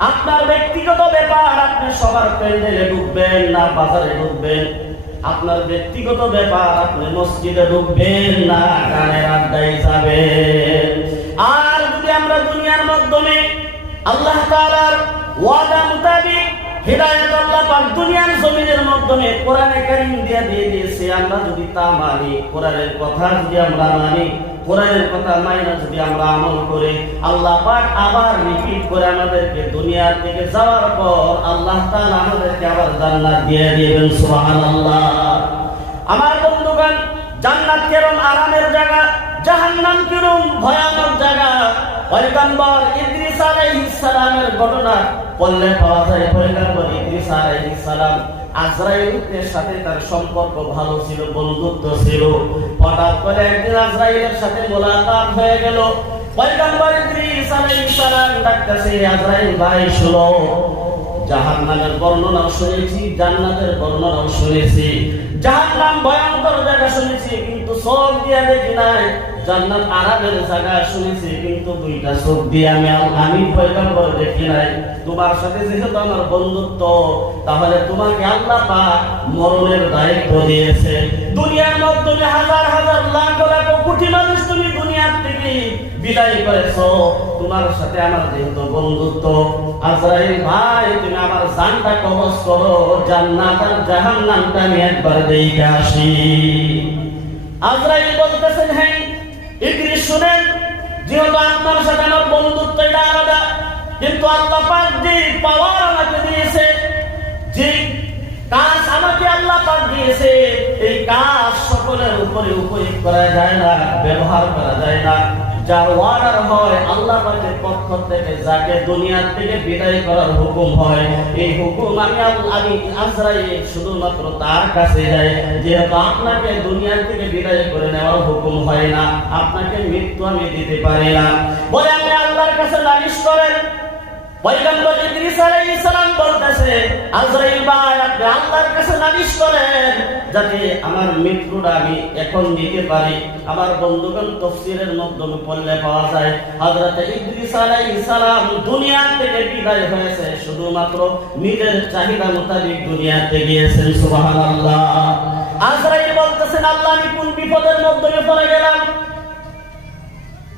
আপনার ব্যক্তিগত ব্যাপার, আপনি সবার প্যান্ডেলে ঢুকবেন না বাজারে ঢুকবেন, আপনার ব্যক্তিগত ব্যাপার, আপনি মসজিদে ঢুকবেন না গানের আড্ডায় যাবেন। আর যদি আমরা দুনিয়ার মাধ্যমে আল্লাহ তাআলার ওয়াদা মোতাবেক হিদায়াত আল্লাহ পাক দুনিয়ার জমিনের মাধ্যমে কোরআনে কারীম দিয়ে দিয়েছে, আমরা যদি তা মানি, কোরআনের কথা যদি আমরা মানি, কোরআনের কথা মাইনা যদি আমরা আমল করি, আল্লাহ পাক আবার রিপিট করে আমাদেরকে দুনিয়া থেকে যাওয়ার পর আল্লাহ তাআলা আমাদেরকে আবার জান্নাত দিয়ে দিবেন। সুবহানাল্লাহ। আমার বন্ধুগণ, জান্নাত কেরম আরামের জায়গা, জাহান্নাম কেরম ভয়ানক জায়গা। পয়গম্বর ইদ্রিস আলাইহিস সালামের ঘটনা পড়লে পাওয়া যায়। পয়গম্বর ইদ্রিস আলাইহিস সালাম আজরাইলের সাথে তার সম্পর্ক ভালো ছিল, বন্ধুত্ব ছিল। হঠাৎ করে একদিন আজরাইলের সাথে মোলাকাত হয়ে গেল। পয়গম্বর ইদ্রিস আলাইহিস সালাম ডাকতেছে, আজরাইল ভাই শুনো, জাহান্নামের বর্ণনাও শুনেছি, জান্নাতের বর্ণনাও শুনেছি। জাহান্নাম ভয়ঙ্কর জায়গা শুনেছি, কিন্তু চোখ দিয়ে দেখি নাই। জান্নাত আরামের জায়গা শুনেছি, কিন্তু দুইটা চোখ দিয়ে আমি পয়গম্বর দেখি নাই। তোমার সাথে যেহেতু আমার বন্ধুত্ব, তাহলে তোমাকে আল্লাহ পাক মরণের দায়িত্ব দিয়েছে। দুনিয়ার মাধ্যমে হাজার হাজার লাখ লাখ কোটি মানুষ তুমি দুনিয়ার থেকে বিদায় করেছো, তোমার সাথে আমার যেহেতু বন্ধুত্ব, আজরাইল ভাই তুমি আমার জানটা কবজ করো, জান্নাত আর জাহান্নামটা আমি একবার দেখে আসি। আজরাইল বলতেছেন, হ্যাঁ ইদ্রিস শুনেন, যেহেতু আপনার সাথে আমার বন্ধুত্ব এটা আলাদা, কিন্তু আল্লাহ পাক যে পাওয়ার আমাকে দিয়েছে, যে কাজ আমাকে আল্লাহ পাক দিয়েছে, এই কাজ সকলের উপরে উপয়োগ করা যায় না, ব্যবহার করা যায় না। যার অর্ডার হয় আল্লাহ পাকের পক্ষ থেকে, যাকে দুনিয়া থেকে বিদায় করার হুকুম হয়, এই হুকুম আমি আজরাইল শুধুমাত্র তার কাছে যাই। যেহেতু আপনাকে দুনিয়া থেকে বিদায় করে নেওয়ার হুকুম হয় না, আপনাকে মৃত্যু আমি দিতে পারি না, বলে আপনি আল্লাহর কাছে নালিশ করেন। পয়গম্বর ইদ্রিস আলাইহিস সালাম বলতেছে, আজরাইল ভাই আপনি আল্লাহর কাছে নালিশ করেন যাতে আমার মৃত্যুটা আমি এখন নিতে পারি। আমার বন্ধুগণ, তাফসীরের মাধ্যমে পড়লে পাওয়া যায়, হযরত ইদ্রিস আলাইহিস সালাম দুনিয়া থেকে বিদায় হয়েছে, শুধুমাত্র নিজের চাহিদা মোতাবেক দুনিয়া থেকে গিয়েছেন। সুবহানাল্লাহ। আজরাইল বলতেছেন, আল্লাহ আমি কোন বিপদের মধ্যে পড়ে গেলাম।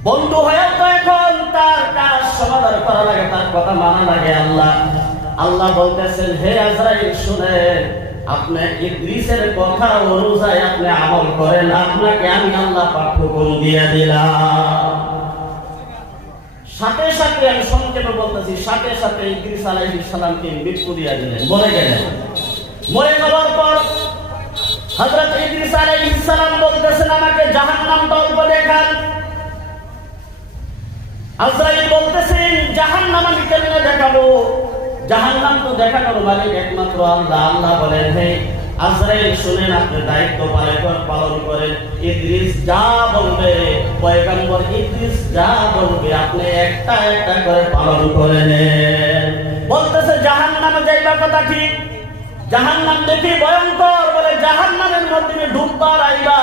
বন্ধু হয়ে তো এখন তার কাজ সমাধান করা লাগে, তার কথা মানা লাগে। আল্লাহ বলতেছেন, হে আজরাইল শুনেন, আপনি ইদ্রিসের কথা অনুযায়ী আপনি আমল করেন, আপনাকে আমি আল্লাহ পাক হুকুম দিয়ে দিলাম। সাথে সাথে আমি সংক্ষেপে বলতেছি, সাথে সাথে ইদ্রিস আলাইহিস সালামকে মৃত্যু দিয়ে দিলেন, মরে গেলেন। মরে যাওয়ার পর হযরত ইদ্রিস আলাইহিস সালাম বলতেছেন, আমাকে জাহান্নামটা অল্প দেখান। আজরাইল বলতেছেন, জাহান্নাম আমি কেমনে দেখাবো? জাহান্নাম তো দেখানোর মালিক একমাত্র আল্লাহ। আল্লাহ বলেন, হে আজরাইল শুনেন, আপনি দায়িত্ব পালন করেন। ইদ্রিস যা বলবে, পয়গম্বর ইদ্রিস যা বলবে, আপনি একটা একটা করে পালন করে নেন। বলতেছে জাহান্নামে যাইবার কথা ঠিক, জাহান্নাম দেখি ভয়ঙ্কর, বলে জাহান্নামের মধ্যে ঢুকবার আইবা।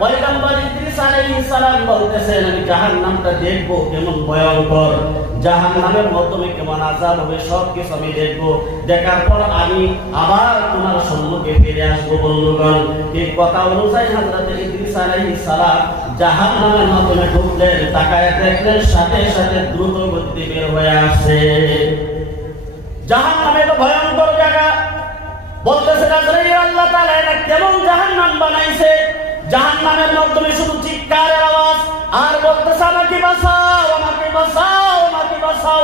পয়গম্বর ইদ্রিস আলাইহিস সালাম বলতেছেন, আমি জাহান্নামটা দেখবো কেমন ভয়ঙ্কর, জাহান্নামের মাধ্যমে কেমন আযাব হবে, সব কিছু আমি দেখবো। দেখার পর আমি আবার তোমার সম্মুখে ফিরে আসবো। বন্ধুগণ, এই কথা অনুযায়ী হযরত ইদ্রিস আলাইহিস সালাম জাহান্নামের মাধ্যমে ঢুকলেন, তাকায় দেখলেন সাথে সাথে দ্রুত গতিতে বের হয়ে আসছে। জাহান্নামে তো ভয়ঙ্কর জায়গা। বলতেছে আজরাইল, আল্লাহ তাআলা এটা কেমন জাহান্নাম বানাইছে, জাহান্নামের মাধ্যমে শুধু চিৎকারের আওয়াজ, আর বলতেছে আমাকে বাঁচাও, আমাকে বাঁচাও, আমাকে বাঁচাও,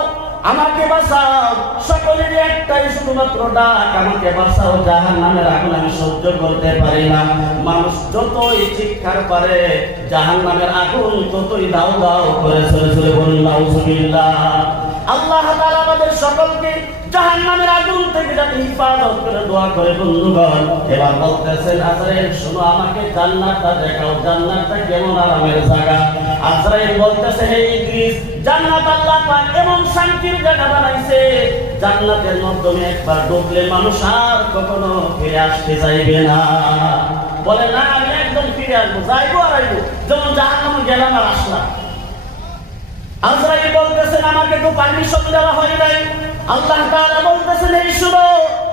আমাকে বাঁচাও। সকলের একটাই শুধুমাত্র ডাক, আমাকে বাঁচাও, জাহান্নামের আগুন আমি সহ্য করতে পারি না। মানুষ যতই চিৎকার পারে, জাহান্নামের আগুন ততই দাউ দাউ করে চলে চলে। বলুন নাউযুবিল্লাহ। আল্লাহ তাআলা আমাদের সকলকে জাহান্নামের আগুন থেকে যাতে হিফাজত করে দোয়া করে। বন্ধুগণ, এবার বলতেছেন, আজরাইল শোনো, আমাকে জান্নাতটা দেখাও, জান্নাতটা কেমন আরামের জায়গা। আজরাইল বলতেছে, হে ইদ্রিস, জান্নাত আল্লাহ পাক এমন শান্তির জায়গা বানাইছে, জান্নাতের মাধ্যমে একবার ঢুকলে মানুষ আর কখনো ফিরে আসতে চাইবে না। বলে না, আমি একদম ফিরে আসবো, যাইবো আর আইবো, যেমন জাহান্নামে গেলাম আর আসলাম। আজরাইল বলতেছেন, আমাকে তো পারমিশন দেওয়া হয় নাই, আল্লাহ তাআলা বলতেছেন, এই শুনো,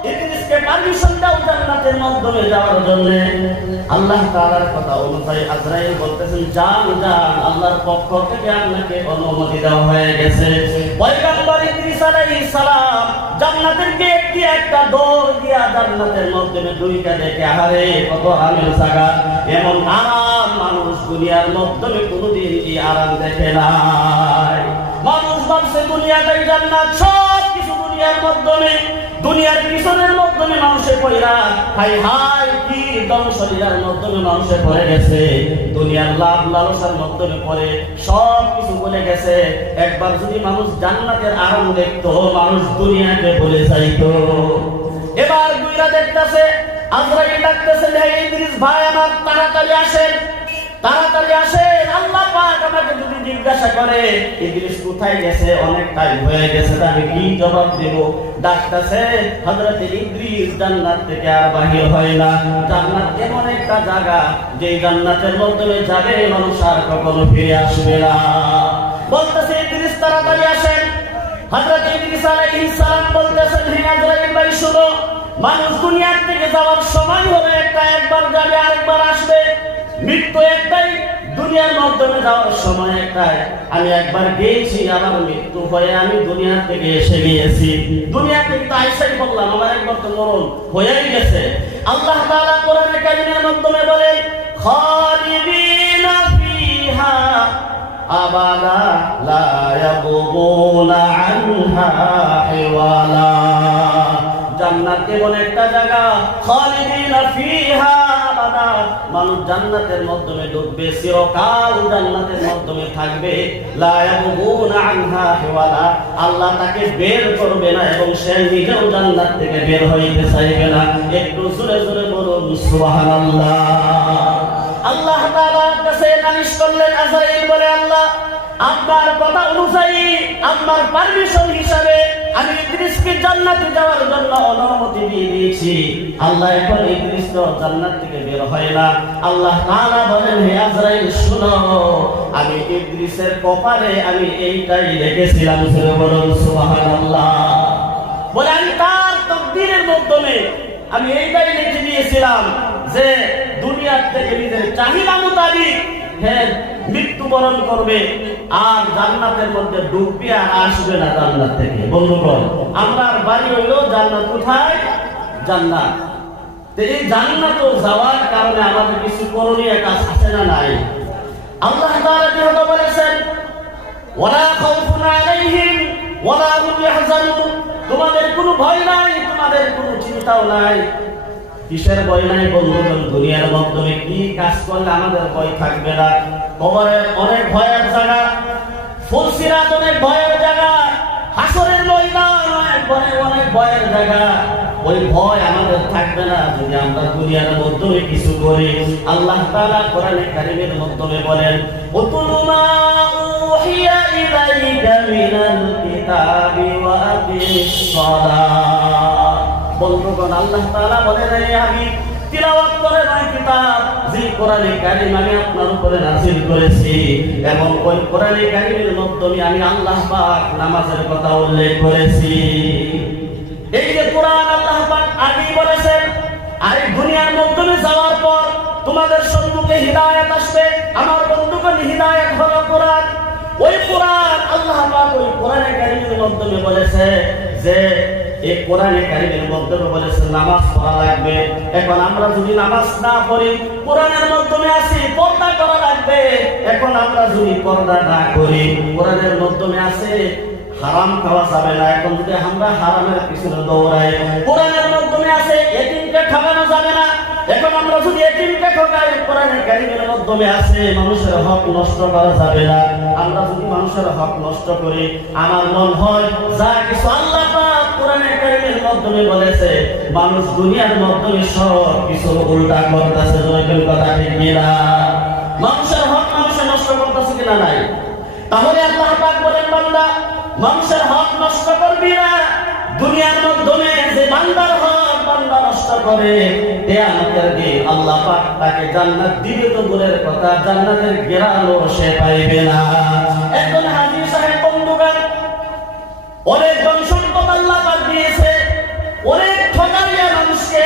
ইবলিসকে পারমিশন দাও জান্নাতের মাধ্যমে যাওয়ার জন্য। আল্লাহ তাআলার কথা অনুযায়ী আজরাইল বলতেছেন, যান যান, আল্লাহর পক্ষ থেকে আপনাকে অনুমতি দেওয়া হয়ে গেছে। পয়গম্বর ইদ্রিস আলাইহিস সালাম জান্নাতের গেট দিয়ে একটা দৌড় দিয়া জান্নাতের মাধ্যমে দুইটা দেখে, আরে কত আরামের জায়গা, এমন আরাম মানুষ দুনিয়ার মাধ্যমে কোনোদিন এই আরাম দেখে নাই। মানুষ ভাবছে দুনিয়াটাই জান্নাত, সব কিছু দুনিয়ার মাধ্যমে, দুনিয়ার পিছনের মাধ্যমে মানুষের পয়রা, হাই হাই কি ধ্বংসলীলার মাধ্যমে মানুষের পড়ে গেছে, দুনিয়ার লাভ লালসার মাধ্যমে পড়ে সব কিছু বলে গেছে। একবার যদি মানুষ জান্নাতের আরাম দেখতো, মানুষ দুনিয়াকে বলে যাইতো। এবার দুইরা দেখতেছে, আজরাইল ডাকতেছে, হে ইদ্রিস ভাই আমার, তাড়াতাড়ি আসেন, তাড়াতাড়ি আসেন। আল্লাহ পাক আমাকে যদি জিজ্ঞাসা করে ইদ্রিস কোথায় গেছে, অনেক টাইম হয়ে গেছে, আমি কি জবাব দেব? ডাকতেছে, হযরত ইদ্রিস জান্নাত থেকে আর বাহির হয় না। জান্নাত এমন একটা জায়গা, যে জান্নাতের মাধ্যমে যাবে মানুষ আর কখনো ফিরে আসবে না। বলতেছে, ইদ্রিস তাড়াতাড়ি আসেন। হযরত ইদ্রিস আলাইহিস সালাম বলতেছেন, হে আজরাইল ভাই শুনো, মানুষ দুনিয়ার থেকে যাওয়ার সময় হবে একটা, একবার যাবে আরেকবার আসবে। মৃত্যু একটাই, দুনিয়ার মাধ্যমে যাওয়ার সময় একটাই। আমি একবার গিয়েছি, আমার মৃত্যু হয়ে আমি দুনিয়া থেকে এসে গিয়েছি, দুনিয়া থেকে আইসাই বললাম, আমার একবার তো মরণ হয়েই গেছে। আল্লাহ তাআলা কোরআনে কারীমের মাধ্যমে বলেন, খালিদিনা ফিহা আবাদা লা ইয়াবগুনা আনহা হিওয়ালা। জান্নাত এমন একটা জায়গা, খালিদিনা ফিহা আবাদা, মানুষ জান্নাতের মাধ্যমে ঢুকবে, চিরকাল জান্নাতের মাধ্যমে থাকবে। লা ইয়াবগুনা আনহা হিওয়ালা, আল্লাহ তাকে বের করবে না এবং সে নিজেও জান্নাত থেকে বের হইতে চাইবে না। একটু জোরে জোরে বলুন সুবহানাল্লাহ। আল্লাহ তাআলার কাছে নালিশ করলেন আজরাইল, বলে, আল্লাহ আপনার কথা অনুযায়ী, আপনার পারমিশন হিসাবে আমি ইদ্রিসকে জান্নাতে যাওয়ার জন্য অনুমতি দিয়ে দিয়েছি। আল্লাহ এখন ইদ্রিস তো জান্নাত থেকে বের হয় না। আল্লাহ তাআলা বলেন, হে আজরাইল শুনো, আমি ইদ্রিসের কপালে আমি এইটাই রেখেছিলাম। বলুন সুবহানাল্লাহ। বলে, আমি তার তাকদীরের মাধ্যমে আমি এইটাই লিখে দিয়েছিলাম যে দুনিয়া থেকে নিজের চাহিদা মোতাবেক মৃত্যুবরণ করবে, আর জান্নাতের মধ্যে ঢুকবে, আর আসবে না জান্নাত থেকে। বন্ধুগণ, আমরা বাড়ি হইলো জান্নাত, কোথায়? জান্নাত। এই জান্নাত যাওয়ার কারণে আমাদের কিছু করণীয় কাজ আছে না নাই? আল্লাহ তাআলা যেহেতু বলেছেন, ওয়ালা খাউফুন আলাইহিম ওয়ালা হুম ইয়াহজানুন, তোমাদের কোনো ভয় নাই, তোমাদের কোনো চিন্তাও নাই। কিসের ভয় নাই বন্ধুগণ? দুনিয়ার মাধ্যমে কি কাজ করলে আমাদের ভয় থাকবে না? কবরের অনেক ভয়ের জায়গা, ফুলসিরাত অনেক ভয়ের জায়গা, হাসরের ময়দান অনেক ভয়ের জায়গা। ওই ভয় আমাদের থাকবে না যদি আমরা দুনিয়ার মাধ্যমে কিছু করি। আল্লাহ তাআলা কোরআনে কারীমের মাধ্যমে বলেন, উতলু মা উহিয়া ইলাইকা মিনাল কিতাবি ওয়া আকিমিস সালাহ। বন্ধুগণ, আল্লাহ তাআলা বলেন, আমি তিলাওয়াত করে নয় কিতাব, যে কোরআনে কারীম আমি আপনার উপরে নাযিল করেছি, এবং ওই কোরআনে কারীমের মাধ্যমে আমি আল্লাহ পাক নামাজের কথা উল্লেখ করেছি। এই যে কোরআন আল্লাহ পাক আগেই বলেছেন, আর এই দুনিয়ার মাধ্যমে যাওয়ার পর তোমাদের সম্মুখে হিদায়াত আসবে। আমার বন্ধুগণ, হিদায়াত হলো কোরআন। ওই কোরআন আল্লাহ পাক ওই কোরআনে কারীমের মাধ্যমে বলেছে যে এই কোরআনে কারীমের মাধ্যমে বলেছে নামাজ পড়া লাগবে। এখন আমরা যদি নামাজ না পড়ি, কোরআনের মাধ্যমে আসি পর্দা করা লাগবে। এখন আমরা যদি পর্দা না করি, কোরআনের মাধ্যমে আছে হারাম খাওয়া যাবে না। এখন যদি আমরা হারামের পিছনে দৌড়াই, কোরআনের মাধ্যমে আছে এতিমকে ঠকানো যাবে না। এখন আমরা যদি এতিমকে ঠকাই, কোরআনে কারীমের মাধ্যমে আছে মানুষের হক নষ্ট করা যাবে না। আমরা যদি মানুষের হক নষ্ট করি, আমার মন হয় যা কিছু আল্লাহ পাক কোরআনে কারীমের মাধ্যমে বলেছে, মানুষ দুনিয়ার মাধ্যমে সব কিছু উল্টা করতেছে। জয়কের কথা ঠিক কিনা? মানুষের হক মানুষে নষ্ট করতেছে কিনা নাই? তাহলে আল্লাহ পাক বলেন, বান্দা মানুষের হক নষ্ট করবি না। দুনিয়ার মাধ্যমে যে বান্দার হক বান্দা নষ্ট করে, কিয়ামতের দিন আল্লাহ পাক তাকে জান্নাত দিবে তো দূরের কথা, জান্নাতের ঘেরানো সে পাইবে না। একজন হাজী সাহেব বন্ধুগণ, অনেক ধন সম্পদ আল্লাহ দাওয়াত দিয়েছে, অনেক ঠকাইয়া মানুষকে,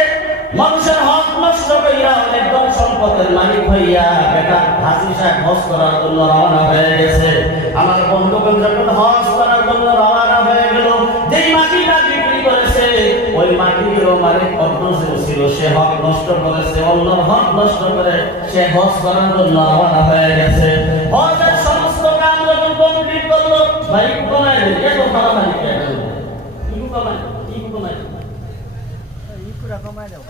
মানুষের হক নষ্ট করিয়া অনেক ধন সম্পদের মালিক হইয়া বেটা হাসি সাহেব হজ করার জন্য রওনা হয়ে গেছে। আমার বন্ধুগণ যখন হজ করার জন্য রওনা হয়ে গেল, যেই মাটিটা বিক্রি করেছে ওই মাটিরও মালিক অগ্রসর ছিল, সে হক নষ্ট করেছে, অন্যর হক নষ্ট করে সে হজ করার জন্য রওনা হয়ে গেছে। হজের সমস্ত কাম যখন কমপ্লিট করলো, ভাই কমায় এত ভালো মালিক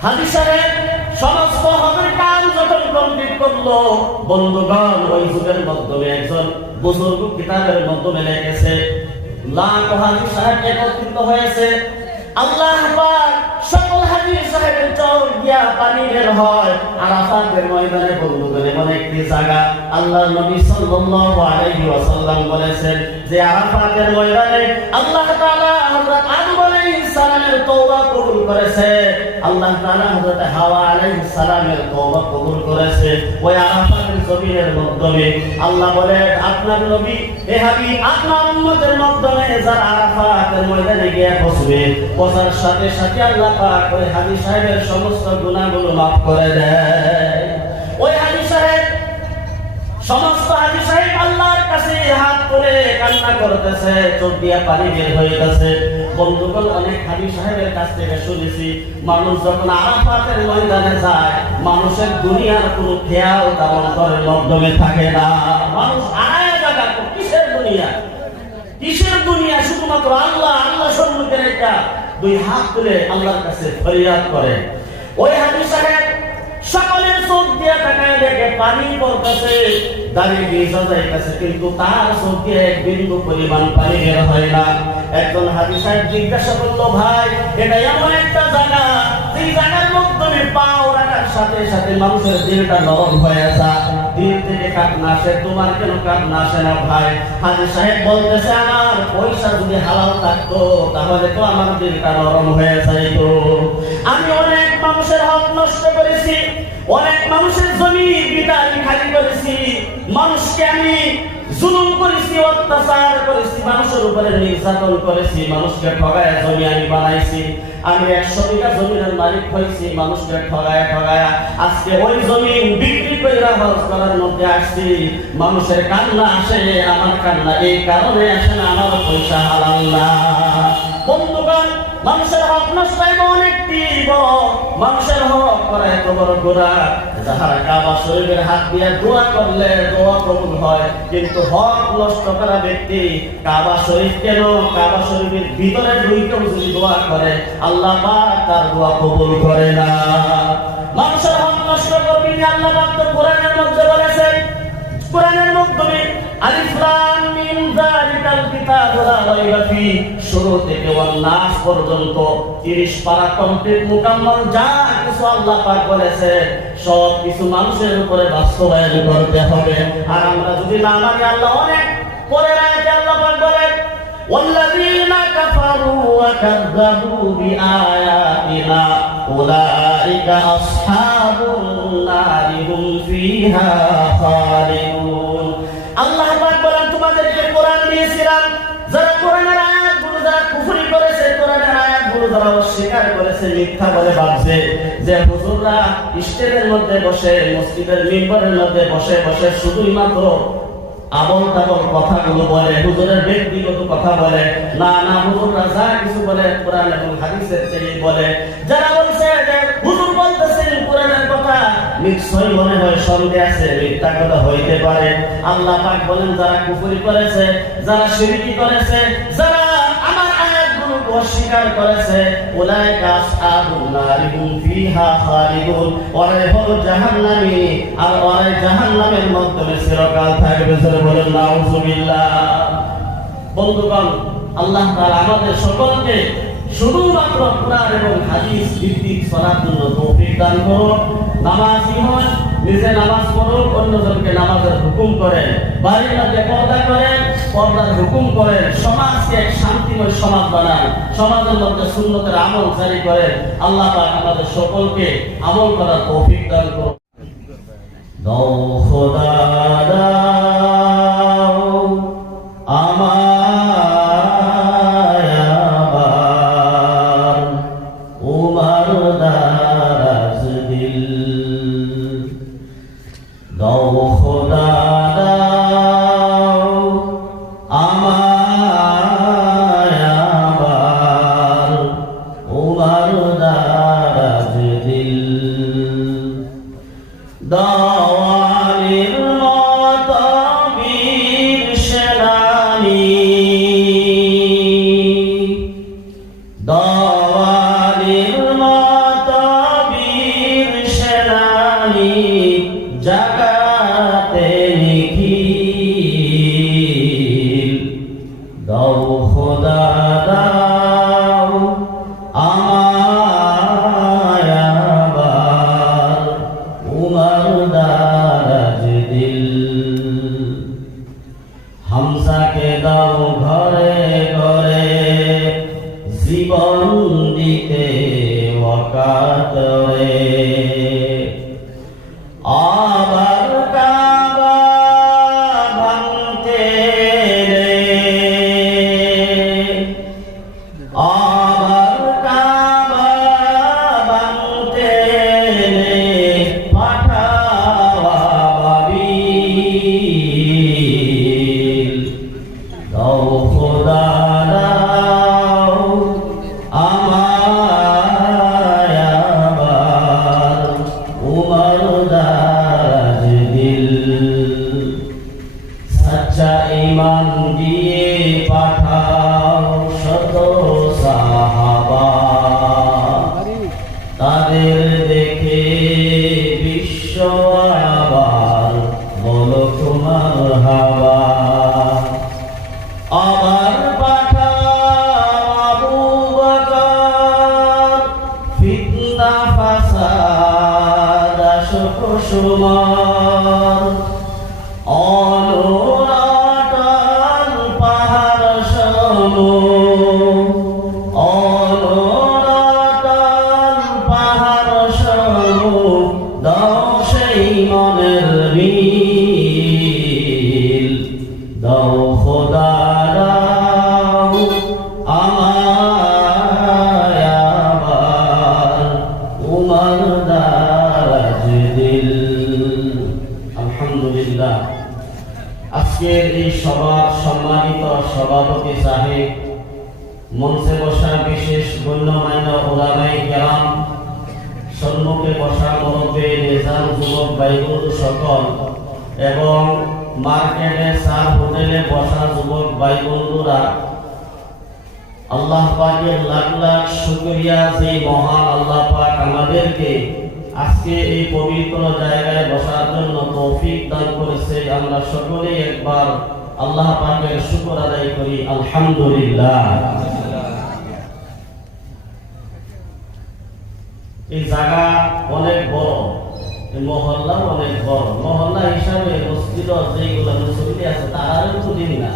হাজী সাহেব সমস্ত হজের কাম যখন কমপ্লিট করলো, বন্ধুগণ ওই যুগের মাধ্যমে একজন বুজুর্গ কিতাবের মাধ্যমে লিখেছে, লাখ হাজী সাহেব একত্রিত হয়েছে। আল্লাহ পাক সকল হাজী সাহেবের চোখ দিয়া পানি বের হয়। আরাফাতের ময়দানে বন্ধুগণ এমন একটি জায়গা, আল্লাহর নবী সাল্লাল্লাহু আলাইহি ওয়াসাল্লাম বলেছেন যে আরাফাতের ময়দানে আল্লাহ তাআলা হযরত আদম আলাইহিস সালামের তওবা কবুল করেছে, আল্লাহ তাআলা হযরত হাওয়া আলাইহিস সালামের তওবা কবুল করেছে। ওই আরাফাতের জমিনের মাধ্যমে আল্লাহ বলে, আপনার নবী হে হাবিব, আপনার উম্মতের মাধ্যমে যারা আরাফাতের ময়দানে গিয়ে বসবে, বসার সাথে সাথে আল্লাহ পাক ওই হাজী সাহেবের সমস্ত গুনাহগুলো মাফ করে দেয়। ওই হাজী সাহেব, সমস্ত হাজী সাহেব আল্লাহর কাছে হাত তুলে কান্না করতেছে, চোখ দিয়ে পানি বের হইতেছে। বন্ধুগণ অনেক হাজী সাহেবের কাছ থেকে শুনেছি, মানুষ যখন আরাফাতের ময়দানে যায়, মানুষের দুনিয়ার কোনো খেয়াল তার অন্তরের মাধ্যমে থাকে না। মানুষ আয়া জায়গা, কিসের দুনিয়া, কিসের দুনিয়া, শুধুমাত্র আল্লাহ, আল্লাহ সম্মুখে রেখা দুই হাত তুলে আল্লাহর কাছে ফরিয়াদ করে। ওই হাজী সাহেব সকলের চোখ দিয়ে তাকায় দেখে পানি পড়তেছে, দাঁড়িয়ে ভিজা যাইতেছে, কিন্তু তার চোখ দিয়ে এক বিন্দু পরিমাণ পানি বের হয় না। একজন হাজী সাহেব জিজ্ঞাসা করলো, ভাই এটা এমন একটা জায়গা, এই জায়গার মাধ্যমে পাও রাখার সাথে সাথে মানুষের দিলটা নরম হয়ে যায়, দিল থেকে কান্না আসে, তোমার কেন কান্না আসে না ভাই? হাজী সাহেব বলতেছে, আমার পয়সা যদি হালাল থাকতো তাহলে তো আমার দিলটা নরম হয়ে যাইতো। আমি অনেক মানুষের হক নষ্ট করেছি, অনেক মানুষের জমি বিদায় খালি করেছি, মানুষকে আমি জুলুম করেছি, অত্যাচার করেছি, মানুষের উপরে নির্যাতন করেছি, মানুষকে ঠগায় জমি আমি বানাইছি। আমি 100 বিঘা জমির মালিক হয়েছি, মানুষকে ঠগায় ঠগায় আজকে ওই জমি বিক্রি করে হজ করার মধ্যে আসছি। মানুষের কান্না আসে, আমার কান্না এই কারণে আসে না, আমার পয়সা হালাল না। বন্ধুগণ, মানুষের হক নষ্ট এমন একটি বড়, মানুষের হক করা এত বড় গোরা, যাহারা কাবা শরীফের হাত দিয়ে দোয়া করলে দোয়া কবুল হয়, কিন্তু হক নষ্ট করা ব্যক্তি কাবা শরীফ কেন, কাবা শরীফের ভিতরে ঢুকেও যদি দোয়া করে আল্লাহ পাক তার দোয়া কবুল করে না। মানুষের হক নষ্ট করবি না, আল্লাহ পাক তো কোরআনের মধ্যে বলেছেন, কোরআনের মাধ্যমে আলিফ লাম মিম যালিকাল কিতাবু লা রাইবা ফি, শুরু থেকে ওয়ান নাস পর্যন্ত 30 পারা কমপ্লিট মুকাম্মাল যা কিছু আল্লাহ পাক বলেছে সব কিছু মানুষের উপরে বাস্তবায়ন করতে হবে। আর আমরা যদি না মানি, আল্লাহ অনেক পরের আয়াতে আল্লাহ পাক বলেন, ওয়াল্লাযীনা কাফারু ওয়া কাযযাবু বিআয়াতিনা উলাইকা আসহাবুন নারি হুম ফিহা খালিদুন। আল্লাহ পাক বলেন, তোমাদেরকে কোরআন দিয়েছিলাম, যারা কোরআনের আয়াতগুলো যারা কুফরি করেছে, কোরআনের আয়াতগুলো যারা অস্বীকার করেছে, মিথ্যা বলে ভাবছে যে হুজুররা স্টেজের মধ্যে বসে, মসজিদের মিম্বরের মধ্যে বসে বসে শুধুই মাত্র আবল তাবল কথাগুলো বলে, হুজুরের ব্যক্তিগত কথা বলে। না না, হুজুররা যা কিছু বলে কোরআন এবং হাদিসের চেয়ে বলে। যারা বলছে যে হুজুর বলতেছেন কোরআনের কথা, নিশ্চয়ই মনে হয় সন্দেহ আছে, মিথ্যা কথা হইতে পারে। আল্লাহ পাক বলেন, যারা কুফরি করেছে, যারা শিরকি করেছে, যারা আমার আয়াতগুলোকে অস্বীকার করেছে, উলাইকা আসহাবুন নারি হুম ফিহা খালিদুন, ওরাই হলো জাহান্নামী, আর ওরাই জাহান্নামের মধ্যে চিরকাল থাকবে। বলেন নাউযুবিল্লাহ। বন্ধুগণ, আল্লাহ তাআলা আমাদের সকলকে শুধুমাত্র কোরআন এবং হাদিস ভিত্তিক চলার জন্য তৌফিক দান করুন। নামাজি হন, নিজে নামাজ পড়ুন, অন্যজনকে নামাজের হুকুম করেন, বাড়ির মধ্যে পর্দা করেন, পর্দার হুকুম করেন, সমাজকে এক শান্তিময় সমাজ বানান, সমাজের মধ্যে সুন্নতের আমল জারি করেন। আল্লাহ পাক আমাদের সকলকে আমল করার তৌফিক দান করুন। দাও খোদা দাও আমায় আবার, দাও খোদা দাও আমায় আবার উমর দারাজ দিল। হামজাকে দাও ঘরে ঘরে জীবন দিতে ওয়াকাতরে। আবার কাবা ভাঙতে আবার কাবা ভাঙতে পাঠাওয়া বাবিল। দাও খোদা দাও আমায় আবার উমর দারাজ দিল। সচ্চা ঈমান দিয়ে পাঠাও শত সাহাবা, তাদের দেখে বিশ্ব আবার বলো তোমার হাওয়া। আবার পাঠাও আবু বকর, ফিতনা ফাসাদ আসক সুমার। অনরাটাল পাহাড় সম, অনরাটাল পাহাড় সম, দাও সেই মনের মিল। দাও খোদা দাও আমায় আবার উমর দারাজ দিল। আলহামদুলিল্লাহ, আজকের এই সভার সম্মানিত সভাপতি সাহেব, মঞ্চে বসা বিশেষ গণ্যমান্য ওলামায়ে কেরাম, সম্মুখে বসা মুরব্বী নিজাম যুবক ভাইবোন সকল, এবং মার্কেটে সার হোটেলে বসা যুবক ভাই বন্ধুরা, আল্লাহ পাকের লাখ লাখ শুকরিয়া যে মহান আল্লাহ পাক আমাদেরকে আজকে এই পবিত্র জায়গায় বসার জন্য তৌফিক দান করেছে। আমরা সকলেই একবার আল্লাহ পাকের শুকর আদায় করি, আলহামদুলিল্লাহ। এই জায়গা অনেক বড়, এই মহল্লা অনেক বড়। মহল্লা হিসাবে মসজিদ যেগুলো মুসল্লি আছে তারাও তো দিন না।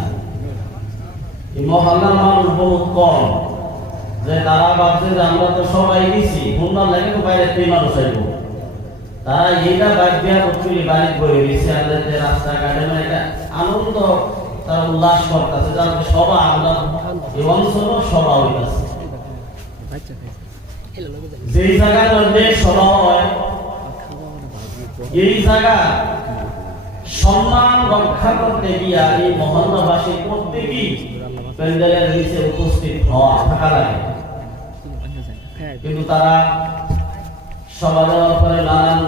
এই মহল্লার মানুষ বহুত কম, যে তারা ভাবছে যে আমরা তো সবাই দিছি, সুন্দর লাগে তো বাইরে থেকে মানুষ আইব। তারা এইটা বাদ দিয়া করছিল বাড়িতে বয়ে গেছে, আমাদের যে রাস্তাঘাটে মানে একটা আনন্দ তারা উল্লাস করতেছে, যাতে সবাই আমরা এই অঞ্চল সভা হইতেছে। যেই জায়গার মধ্যে সভা হয়, এই জায়গা সম্মান রক্ষা করতে গিয়া এই মহল্লাবাসী প্রত্যেকেই প্যান্ডেলের নিচে উপস্থিত হওয়া থাকা লাগে। কিন্তু তারা সভা দেওয়ার পরে নানান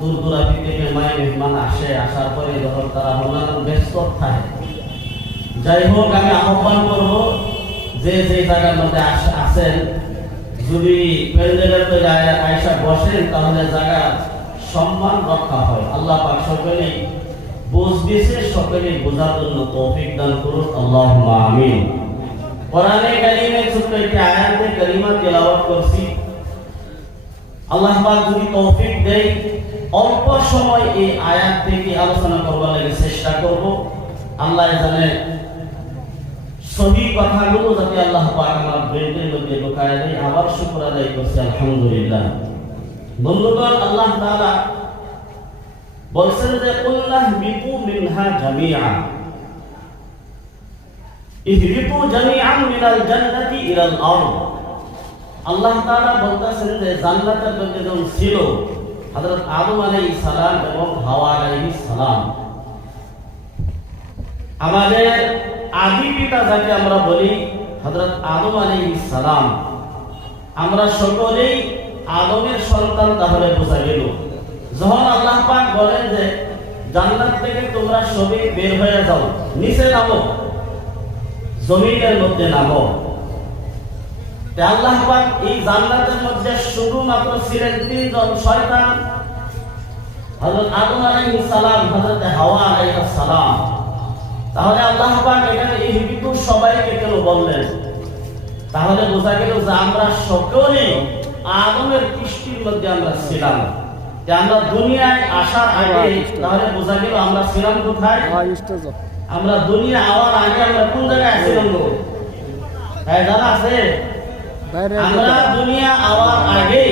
দূর দূরান্তি থেকে মায়ের মেহমান আসে, আসার পরে যখন তারা নানান ব্যস্ত থাকে। যাই হোক, আমি আহ্বান করব যে যে জায়গার মধ্যে আসেন, যদি প্যান্ডেলের আয়সা বসেন তাহলে জায়গা সম্মান রক্ষা হয়। আল্লাহ পাক সকলেই বুঝ দিয়েছে, সকলেই বোঝার জন্য তৌফিক দান করুন, আল্লাহুম্মা আমিন। কোরআনে কারীমে ছোট্ট একটি আয়াতে কারিমা তেলাওয়াত করছি। আল্লাহ পাক যদি তৌফিক দেয়, অল্প সময় এই আয়াত থেকে আলোচনা করবার লাগে চেষ্টা করব। আল্লাহ জানে সহি কথাগুলো যাতে আল্লাহ পাক আমার ব্রেনের মধ্যে ঢোকায় দেয়। আবার শুকর আদায় করছি, আলহামদুলিল্লাহ। বন্ধুগণ, আল্লাহ তাআলা বলছেন যে কুল্লাহ বিকু মিনহা জামিআ, ইহবিতু জামিআন মিনাল জান্নাতি ইলাল আরদ। আল্লাহ তাআলা বলতেছেন যে জান্নাতের মধ্যে যখন ছিল হযরত আদম আলাইহিস সালাম এবং হাওয়া আলাইহিস সালাম, আমাদের আদি পিতা যাকে আমরা বলি হযরত আদম আলাইহিস সালাম, আমরা সকলেই আদমের সন্তান। তাহলে বোঝা গেল যখন আল্লাহ পাক বলেন যে জান্নাত থেকে তোমরা সবাই বের হয়ে যাও, নিচে নামো, জমিনের মধ্যে নামো। আল্লাহ পাক এই জান্নাতের মধ্যে শুধুমাত্র ছিলেন তিনজন শয়তান, হযরত আদম আলাইহিস সালাম, হযরত হাওয়া আলাইহিস সালাম। তাহলে আল্লাহ পাক এখানে ইহবিতু সবাইকে কেন বললেন? তাহলে বোঝা গেল যে আমরা সকলেই আদমের কৃষ্টির মধ্যে আমরা ছিলাম। যে আমরা দুনিয়ায় আসার আগে, তাহলে বোঝা গেল আমরা ছিলাম কোথায়? আমরা দুনিয়া আওয়ার আগে আমরা কোন জায়গায় ছিলাম? জানা আছে? আমরা দুনিয়া আওয়ার আগে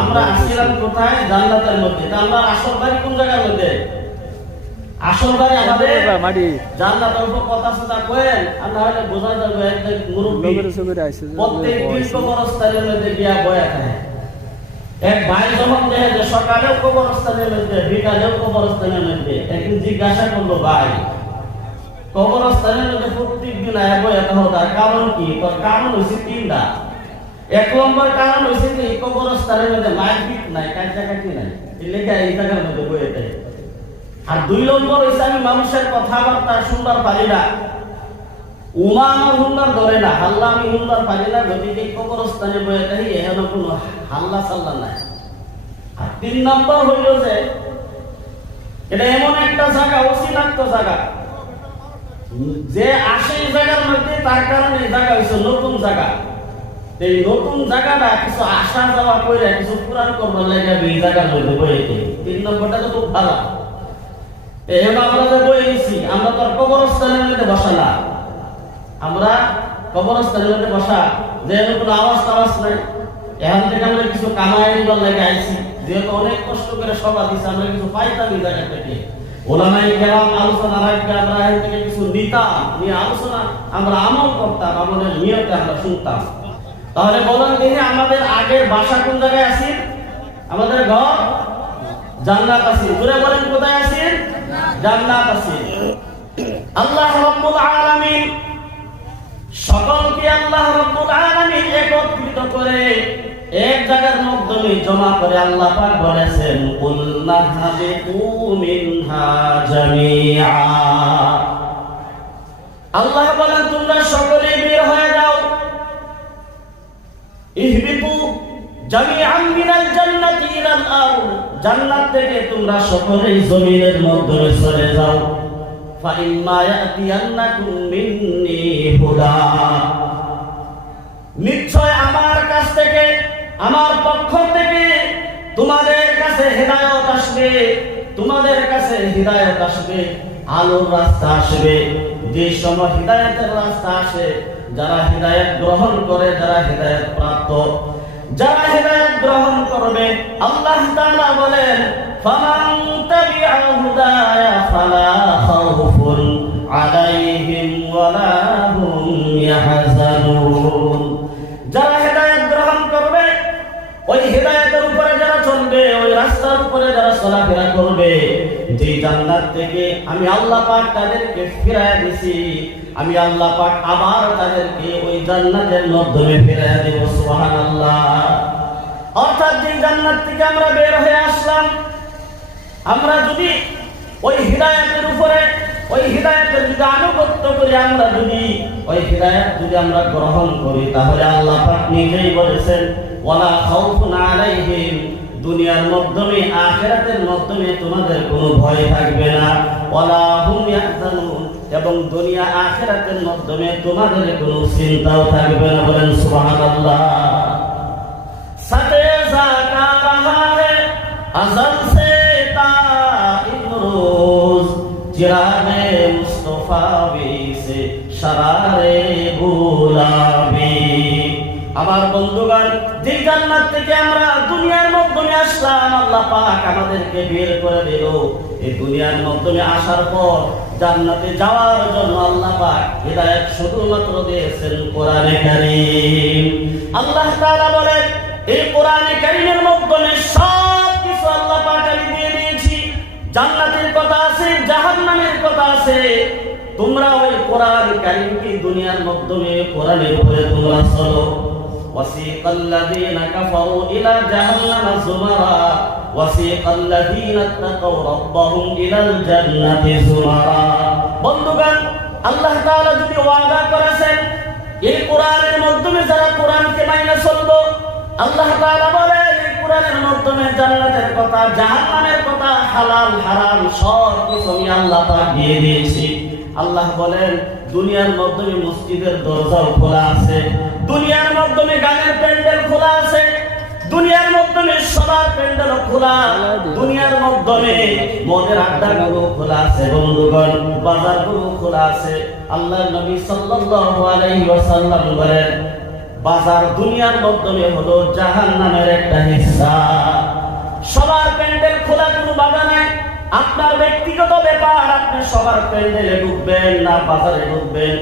আমরা আসছিলাম কোথায়? জান্নাতের মধ্যে। তা আমরা আসল বাড়ি কোন জায়গার মধ্যে? আসল বাড়ি আমাদের জান্নাতের উপর কথা চিন্তা করেন, আর না হলে বোঝা যাবে একজন মুরব্বী প্রত্যেক দিন কবরস্থানের মধ্যে গিয়া বয়া খায়। এক ভাই যখন দেখে যে সকালেও কবরস্থানের মধ্যে, বিকালেও কবরস্থানের মধ্যে, একদিন জিজ্ঞাসা করলো, ভাই কবরস্থানের মধ্যে প্রত্যেক দিন আয়া বয়া খাওয়া, কারণ কি? তোর কারণ হচ্ছে তিনটা। এক নম্বর কারণ হচ্ছে যে কবরস্থানের মধ্যে মারপিট নাই, কাটাকাটি নাই, এই লেখা এই জায়গার মধ্যে বয়ে দেয়। আর দুই নম্বর হচ্ছে আমি মানুষের কথাবার্তা শুনবার পারি না, উমা আমার হুন্ডার ধরে না, হাল্লা আমি হুন্ডার পারি না, যদি এই কবরস্থানে বয়ে থাকি এখানে কোনো হাল্লা চাল্লা নাই। আর তিন নম্বর হইল যে এটা এমন একটা জায়গা, অসীমাত্ম জায়গা, যে আসে এই জায়গার মধ্যে তার কারণে এই জায়গা হচ্ছে নতুন জায়গা। এই নতুন জায়গাটা কিছু আসা যাওয়া করে কিছু পুরান করবার লাগে এই জায়গার মধ্যে বয়ে দিই। তিন নম্বরটা তো খুব ভালো। এখন আমরা যে বয়ে নিছি, আমরা তো কবরস্থানের মধ্যে বসা না, আমরা কবরস্থানের মধ্যে বসা যে কোনো আওয়াজ টাওয়াজ নাই। এখান থেকে আমরা কিছু কামাই নিবার লাগে আইছি, যেহেতু অনেক কষ্ট করে সভা দিচ্ছে, আমরা কিছু পাইতাম এই জায়গা থেকে। ওলামাই কেরাম আলোচনা রাখবে, আমরা এখান থেকে কিছু নিতাম, নিয়ে আলোচনা আমরা আমল করতাম, আমাদের নিয়তে আমরা শুনতাম। তাহলে বলেন দেখি আমাদের আগের বাসা কোন জায়গায় আছে? আমাদের ঘর জান্নাত আছে। জোরে বলেন কোথায় আছে? জান্নাত আছে। আল্লাহ রাব্বুল আলামিন সকলকে আল্লাহ রাব্বুল আলামিন একত্রিত করে এক জায়গার মাধ্যমে জমা করে আল্লাহ পাক বলেছেন, কুল নাহবিতু মিনহা জামিআ। আল্লাহ বলেন তোমরা সকলেই বের হয়ে যাও, ইহবিতু জামিআন মিনাল জান্নাতি ইলাল আরদ, জান্নাত থেকে তোমরা সকলেই জমিনের মধ্যে চলে যাও। ফা ইম্মা ইয়াতিয়ান্নাকুম মিন্নি হুদা, নিশ্চয় আমার কাছ থেকে, আমার পক্ষ থেকে তোমাদের কাছে হেদায়েত আসবে, তোমাদের কাছে হিদায়াত আসবে, আলোর রাস্তা আসবে। যে সময় হিদায়াতের রাস্তা আসে, যারা হিদায়াত গ্রহণ করে, যারা হিদায়াত প্রাপ্ত, যারা হিদায়াত গ্রহণ করবে, আল্লাহ তাআলা বলেন, ফামান তাবিআ হুদায়া ফালা খাউফুন আলাইহিম ওয়ালা হুম ইয়াহজানুন। যারা হিদায়াত গ্রহণ করবে, ওই হিদায়াতের উপরে যারা চলবে, ওই রাস্তার উপরে যারা চলাফেরা করবে, যে জান্নাত থেকে আমি আল্লাহ পাক তাদেরকে ফিরায় দিছি, আমি আল্লাহ পাক আবার তাদেরকে ওই জান্নাতের মাধ্যমে ফিরায় দেব। সুবহানাল্লাহ। অর্থাৎ যে জান্নাত থেকে আমরা বের হয়ে আসলাম, আমরা যদি ওই হিদায়াতের উপরে, ওই হিদায়াতের যদি আনুগত্য করি, আমরা যদি ওই হিদায়াত যদি আমরা গ্রহণ করি, তাহলে আল্লাহ পাক নিজেই বলেছেন, ওয়ালা খাউফুন আলাইহিম, দুনিয়ার মাধ্যমে আখিরাতের মাধ্যমে তোমাদের কোনো ভয় থাকবে না, ওয়ালা হুম ইয়াহজানুন, এবং দুনিয়া আখিরাতের মাধ্যমে তোমাদের কোনো চিন্তাও থাকবে না। বলেন সুবহানাল্লাহ। সাথে জাকা রাহা হে আজল সে তা ইমরোজ, চিরাগে মুস্তাফা বি সে শরারে গুলাবি। আমার বন্ধুগণ, যে জান্নাত থেকে আমরা দুনিয়ার মাধ্যমে আসলাম, আল্লাহ পাক আমাদেরকে বের করে দিল। এই দুনিয়ার মাধ্যমে আসার পর জান্নাতে যাওয়ার জন্য আল্লাহ পাক হিদায়াত শুধুমাত্র দিয়েছেন কোরআনে কারীম। আল্লাহ তাআলা বলেন, এই কোরআনে কারীমের মাধ্যমে সব কিছু আল্লাহ পাক আমি দিয়ে দিয়েছি। জান্নাতের কথা আছে, জাহান্নামের কথা আছে। তোমরা ওই কোরআন কারীমকে দুনিয়ার মাধ্যমে কোরআনের উপরে তোমরা চলো। وسيق الذين كفروا إلى جهنم زمرا وسيق الذين اتقوا ربهم إلى الجنة زمرا। বন্ধুগণ, আল্লাহ তাআলা যদি ওয়াদা করেছেন এই কোরআনের মাধ্যমে যারা কোরআনকে মাইনে চলবে, আল্লাহ তাআলা বলেন এই কোরআনের মাধ্যমে জান্নাতের কথা, জাহান্নামের কথা, হালাল হারাম সব কিছু আমি আল্লাহ পাক দিয়ে দিয়েছি। আল্লাহ বলেন দুনিয়ার মাধ্যমে মসজিদের দরজাও খোলা আছে, দুনিয়ার মাধ্যমে গানের প্যান্ডেল খোলা আছে, দুনিয়ার মাধ্যমে সবার প্যান্ডেল খোলা, দুনিয়ার মাধ্যমে মদের আড্ডাগুলো খোলা আছে, বন্ধুগণ বাজারগুলো খোলা আছে। আল্লাহর নবী সাল্লাল্লাহু আলাইহি ওয়াসাল্লাম বলেন বাজার দুনিয়ার মাধ্যমে হলো জাহান্নামের একটা হিস্সা। সবার প্যান্ডেল খোলা কোনো বাধা নাই। আপনার ব্যক্তিগত ব্যাপার, আপনি সবার প্যান্ডেলে ঢুকবেন না বাজারে ঢুকবেন,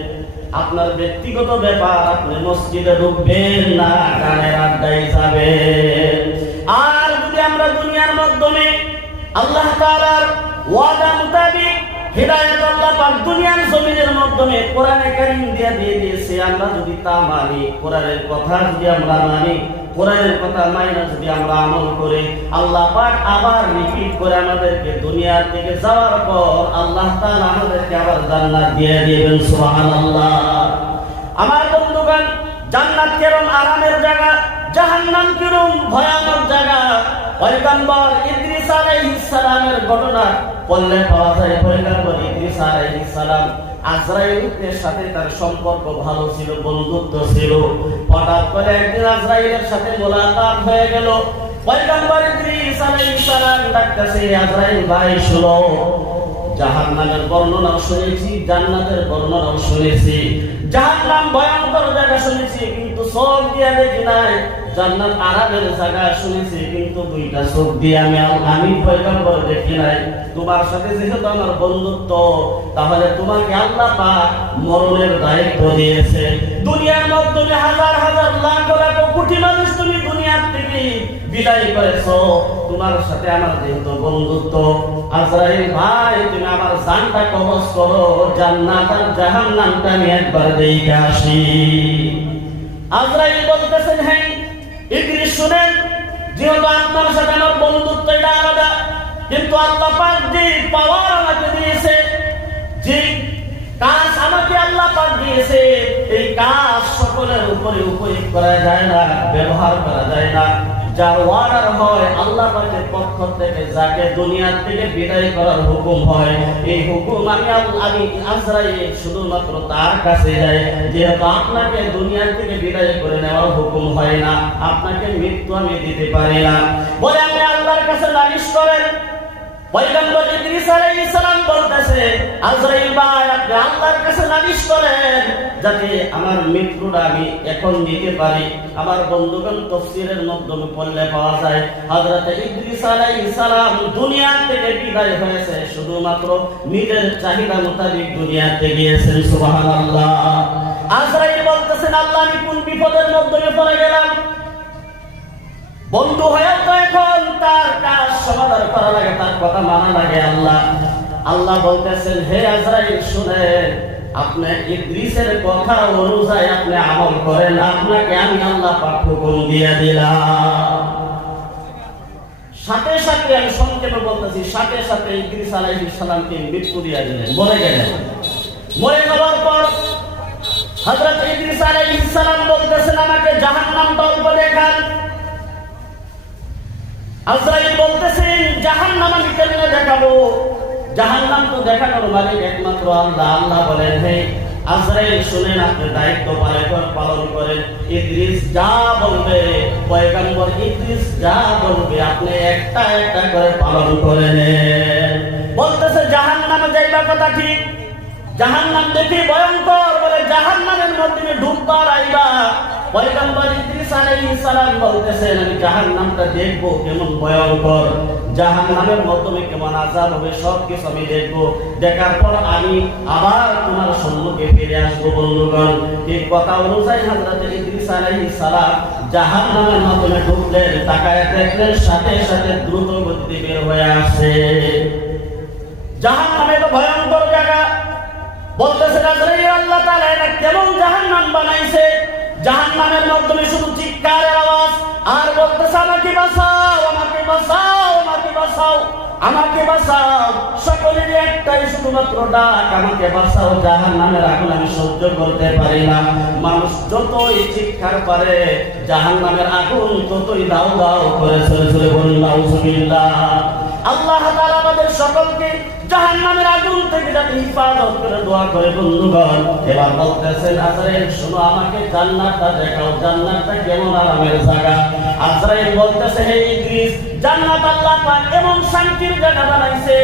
আপনার ব্যক্তিগত ব্যাপার, আপনি মসজিদে ঢুকবেন না গানের আড্ডায় যাবেন। আর যদি আমরা দুনিয়ার মাধ্যমে আল্লাহ তাআলার ওয়াদা মোতাবেক হিদায়াত আল্লাহ পাক দুনিয়ার জমিনের মাধ্যমে কোরআনে কারীম দিয়ে দিয়েছে, আমরা যদি তা মানি, কোরআনের কথা যদি আমরা মানি, কোরআনের কথা মাইনা যদি আমরা আমল করি, আল্লাহ পাক আবার রিপিট করে আমাদেরকে দুনিয়া থেকে যাওয়ার পর আল্লাহ তাআলা আমাদেরকে আবার জান্নাত দিয়ে দিবেন। সুবহানাল্লাহ। আমার বন্ধুগণ, জান্নাত কেরম আরামের জায়গা, জাহান্নাম কেরম ভয়ানক জায়গা। পয়গম্বর ইদ্রিস আলাইহিস সালামের ঘটনা পড়লে পাওয়া যায়। পয়গম্বর ইদ্রিস আলাইহিস সালাম আজরাইলের সাথে তার সম্পর্ক ভালো ছিল, বন্ধুত্ব ছিল। হঠাৎ করে একদিন আজরাইলের সাথে মোলাকাত হয়ে গেল। পয়গম্বর ইদ্রিস আলাইহিস সালাম ডাকতেছে, আজরাইল ভাই শুনো, জাহান্নামের বর্ণনাও শুনেছি, জান্নাতের বর্ণনাও শুনেছি। জাহান্নাম ভয়ঙ্কর জায়গা শুনেছি, কিন্তু চোখ দিয়ে দেখি নাই। জান্নাত আরামের জায়গা শুনেছি, কিন্তু দুইটা চোখ দিয়ে আমি পয়গম্বর দেখি নাই। তোমার সাথে যেহেতু আমার বন্ধুত্ব, তাহলে তোমাকে আল্লাহ পাক মরণের দায়িত্ব দিয়েছে। দুনিয়ার মাধ্যমে হাজার হাজার লাখ লাখ কোটি মানুষ তুমি দুনিয়ার থেকে বিদায় করেছো, তোমার সাথে আমার যেহেতু বন্ধুত্ব, আজরাইল ভাই তুমি আমার জানটা কবজ করো, জান্নাত আর জাহান্নামটা আমি একবার দেখে আসি। আজরাইল বলতেছেন, হ্যাঁ ইদ্রিস শুনেন, যেহেতু আপনার সাথে আমার বন্ধুত্ব এটা আলাদা, কিন্তু আল্লাহ পাক যে পাওয়ার আমাকে দিয়েছে, যে কাজ আমাকে আল্লাহ পাক দিয়েছে, এই কাজ সকলের উপরে উপয়োগ করা যায় না, ব্যবহার করা যায় না। যার অর্ডার হয় আল্লাহ পাকের পক্ষ থেকে, যাকে দুনিয়া থেকে বিদায় করার হুকুম হয়, এই হুকুম আমি আজরাইল শুধুমাত্র তার কাছে যাই। যেহেতু আপনাকে দুনিয়া থেকে বিদায় করে নেওয়ার হুকুম হয় না, আপনাকে মৃত্যু আমি দিতে পারি না, বলে আমি আল্লাহর কাছে নালিশ করেন। পয়গম্বর ইদ্রিস আলাইহিস সালাম বলতেছে, আজরাইল ভাই আপনি আল্লাহর কাছে নালিশ করেন যাতে আমার মৃত্যুটা আমি এখন নিতে পারি। আমার বন্ধুগণ তাফসীরের মাধ্যমে পড়লে পাওয়া যায়, হযরত ইদ্রিস আলাইহিস সালাম দুনিয়া থেকে বিদায় হয়েছে, শুধুমাত্র নিজের চাহিদা মোতাবেক দুনিয়াতে গিয়েছেন। সুবহানাল্লাহ। আজরাইল বলতেছেন, আল্লাহ আমি কোন বিপদের মধ্যে পড়ে গেলাম। বন্ধু হয়ে তো এখন তার কাজ সমাধান করা লাগে, তার কথা মানা লাগে। আল্লাহ বলতেছেন, হে আজরাইল শুনেন, আপনি ইদ্রিসের কথা অনুযায়ী আপনি আমল করেন, আপনাকে আমি আল্লাহ পাক হুকুম দিয়ে দিলাম। সাথে সাথে আমি সংক্ষেপে বলতেছি, সাথে সাথে ইদ্রিস আলাইহিস সালামকে মৃত্যু দিয়ে দিলেন, মরে গেলেন। মরে যাওয়ার পর হযরত ইদ্রিস আলাইহিস সালাম বলতেছেন, আমাকে জাহান্নামটা অল্প দেখান। আজরাইল বলতেছেন, জাহান্নাম আমি কেমনে দেখাবো? জাহান্নাম তো দেখানোর মালিক একমাত্র আল্লাহ। আল্লাহ বলেন, হে আজরাইল শুনেন, আপনি দায়িত্ব পালন করেন। ইদ্রিস যা বলবে, পয়গম্বর ইদ্রিস যা বলবে, আপনি একটা একটা করে পালন করে নেন। বলতেছে জাহান্নামে যাইবা কথা ঠিক, জাহান্নাম দেখি ভয়ঙ্কর, বলে জাহান্নামের মধ্যে ঢুকবার আইবা। পয়গম্বর ইদ্রিস আলাইহিস সালাম বলতেছেন, আমি জাহান্নামটা দেখবো কেমন ভয়ঙ্কর, জাহান্নামের মাধ্যমে কেমন আযাব হবে, সব কিছু আমি দেখবো। দেখার পর আমি আবার তোমার সম্মুখে ফিরে আসবো। বন্ধুগণ, এই কথা অনুযায়ী হযরত ইদ্রিস আলাইহিস সালাম জাহান্নামের মাধ্যমে ঢুকলেন, তাকায় দেখলেন সাথে সাথে দ্রুত গতিতে বের হয়ে আসছে। জাহান্নামে তো ভয়ঙ্কর জায়গা। বলতেছে আজরাইল, আল্লাহ তাআলা এটা কেমন জাহান্নাম বানাইছে, জাহান্নামের মাধ্যমে শুধু চিৎকারের আওয়াজ, আর বলতেছে আমাকে বাঁচাও, আমাকে বাঁচাও, আমাকে বাঁচাও, আমাকে বাঁচাও। সকলের একটাই শুধুমাত্র ডাক, আমাকে বাঁচাও, জাহান্নামের আগুন আমি সহ্য করতে পারি না। মানুষ যতই চিৎকার করে, জাহান্নামের আগুন ততই দাউ দাউ করে চলে চলে। বলুন নাউজুবিল্লাহ। আল্লাহ তাআলা আমাদের সকলকে জাহান্নামের আগুন থেকে যাতে হিফাজত করে দোয়া করে বন্ধুগণ। এবার বলতেছেন আজরাইল শোনো আমাকে জান্নাতটা দেখাও, জান্নাতটা কেমন আরামের জায়গা। আজরাইল বলতেছে হে ইদ্রিস, জান্নাত আল্লাহ পাক এমন শান্তির জায়গা বানাইছে,